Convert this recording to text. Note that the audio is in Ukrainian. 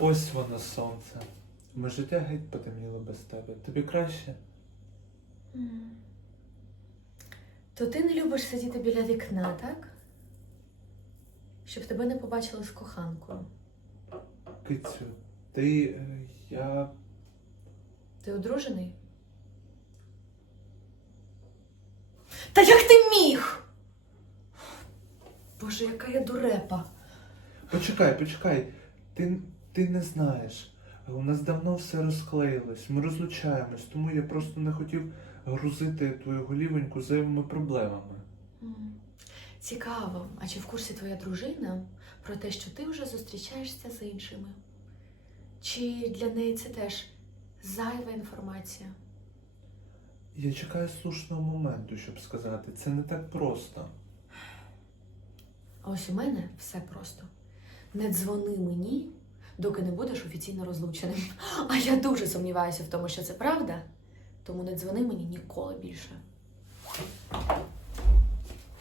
Ось воно сонце. Ми життя геть потемніло без тебе. Тобі краще? То ти не любиш сидіти біля вікна, так? Щоб тебе не побачили з коханкою. Кицю, ти. е, я. Ти одружений? Та як ти міг? Боже, яка я дурепа. Почекай, почекай. Ти, ти не знаєш. У нас давно все розклеїлось. Ми розлучаємось, тому я просто не хотів грузити твою голівоньку зайвими проблемами. М. Цікаво, а чи в курсі твоя дружина про те, що ти вже зустрічаєшся з іншими? Чи для неї це теж зайва інформація? Я чекаю слушного моменту, щоб сказати. Це не так просто. А ось у мене все просто. Не дзвони мені, доки не будеш офіційно розлученим. А я дуже сумніваюся в тому, що це правда, тому не дзвони мені ніколи більше.